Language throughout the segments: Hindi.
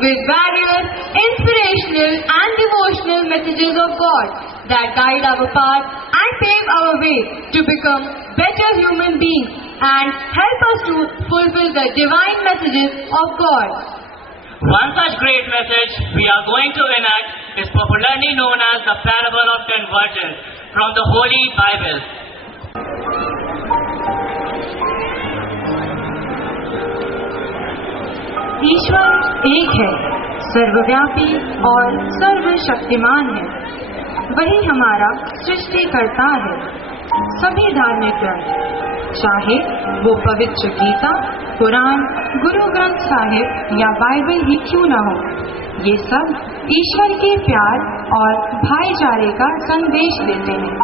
with various inspirational and devotional messages of God that guide our path and pave our way to become better human beings and help us to fulfill the divine messages of God. One such great message we are going to enact is popularly known as the Parable of 10 Virgins from the Holy Bible. ईश्वर एक है, सर्वव्यापी और सर्वशक्तिमान है। वही हमारा सृष्टिकर्ता है। सभी धार्मिक ग्रंथ, चाहे वो पवित्र गीता, कुरान, गुरु ग्रंथ साहिब या बाइबल ही क्यों न हो, ये सब ईश्वर के प्यार और भाईचारे का संदेश देते हैं।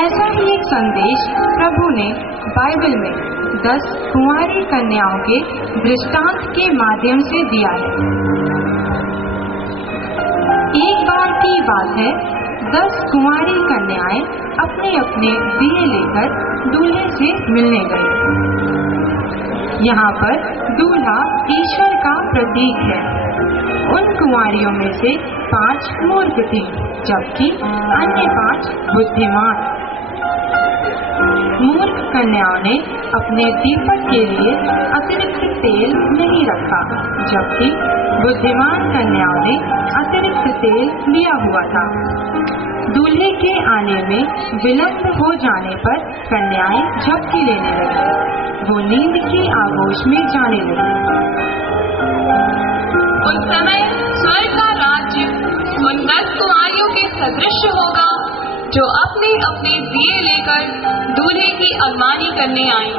ऐसा ही एक संदेश प्रभु ने बाइबल में 10 कुंवारी कन्याओं के दृष्टांत के माध्यम से दिया है। एक बार की बात है, 10 कुंवारी कन्याएं अपने अपने दिए लेकर दूल्हे से मिलने गई। यहाँ पर दूल्हा ईश्वर का प्रतीक है। उन कुंवारियों में से 5 मूर्ख थीं, जबकि अन्य 5 बुद्धिमान। मूर्ख कन्याओं ने अपने दीपक के लिए अतिरिक्त तेल नहीं रखा, जबकि बुद्धिमान कन्याओं ने अतिरिक्त तेल लिया हुआ था। दूल्हे के आने में विलंब हो जाने पर कन्याएं झपकी लेने लगी। वो नींद की आगोश में जाने लगी। उस समय स्वर्ग का राज्य उन 10 कुंवारियों के सदृश होगा जो अपने अपने दिए लेकर दूल्हे की अगवानी करने आई।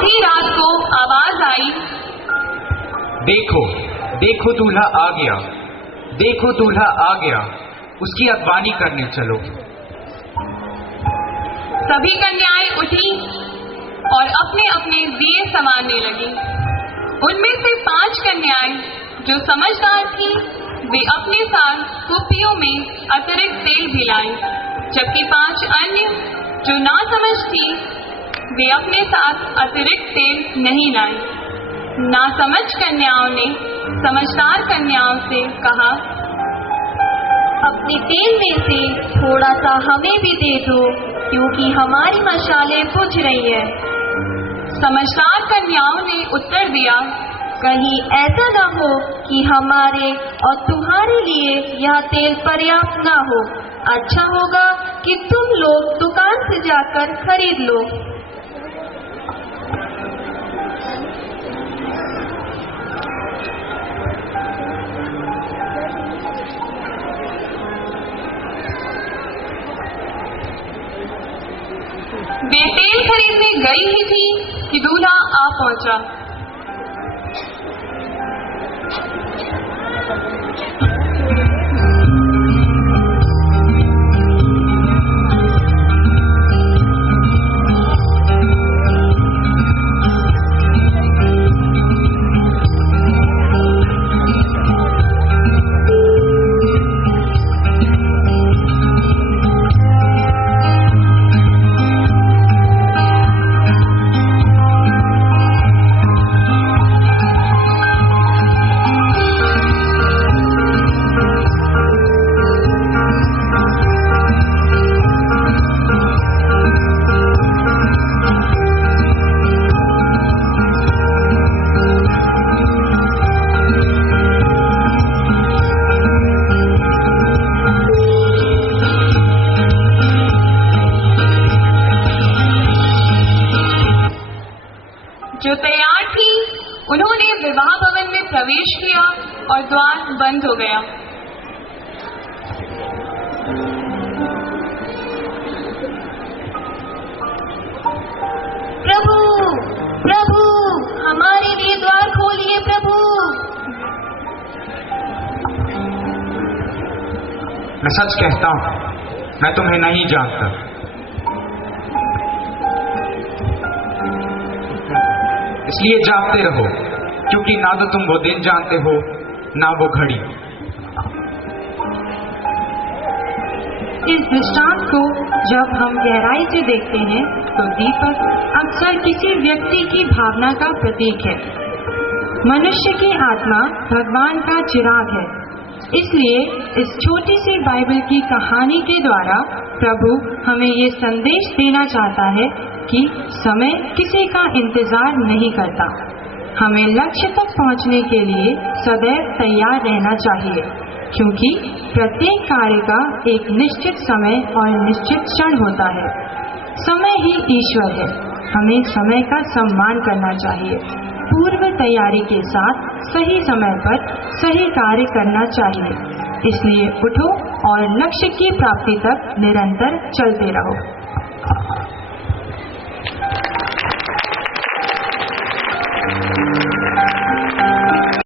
आधी रात को आवाज आई, देखो देखो दूल्हा आ गया, देखो दूल्हा आ गया, उसकी अगवानी करने चलो। सभी कन्याएं उठी और अपने अपने दिए संवारने लगी। उनमें से 5 कन्याएं जो समझदार थी, वे अपने साथ कुप्पियों में अतिरिक्त तेल भी लाई, जबकि 5 अन्य जो नासमझ थी, वे अपने साथ अतिरिक्त तेल नहीं लाई। नासमझ कन्याओं ने समझदार कन्याओं से कहा, अपने तेल में से थोड़ा सा हमें भी दे दो, क्योंकि हमारी मशालें बुझ रही है। समझदार कन्याओं ने उत्तर दिया, कहीं ऐसा न हो कि हमारे और तुम्हारे लिए यह तेल पर्याप्त न हो। अच्छा होगा कि तुम लोग दुकान से जाकर खरीद लो। वे तेल खरीदने गई ही थी कि दूल्हा आ पहुंचा। जो तैयार थी, उन्होंने विवाह भवन में प्रवेश किया और द्वार बंद हो गया। प्रभु प्रभु, हमारे लिए द्वार खोलिए प्रभु। मैं सच कहता हूँ, मैं तुम्हें नहीं जानता। इसलिए जागते रहो, क्योंकि ना तो तुम वो दिन जानते हो, ना वो घड़ी। इस दृष्टांत को जब हम गहराई से देखते हैं तो दीपक अक्सर किसी व्यक्ति की भावना का प्रतीक है। मनुष्य की आत्मा भगवान का चिराग है। इसलिए इस छोटी सी बाइबल की कहानी के द्वारा प्रभु हमें ये संदेश देना चाहता है कि समय किसी का इंतजार नहीं करता। हमें लक्ष्य तक पहुंचने के लिए सदैव तैयार रहना चाहिए, क्योंकि प्रत्येक कार्य का एक निश्चित समय और निश्चित क्षण होता है। समय ही ईश्वर है। हमें समय का सम्मान करना चाहिए। पूर्व तैयारी के साथ सही समय पर सही कार्य करना चाहिए। इसलिए उठो और लक्ष्य की प्राप्ति तक निरंतर चलते रहो।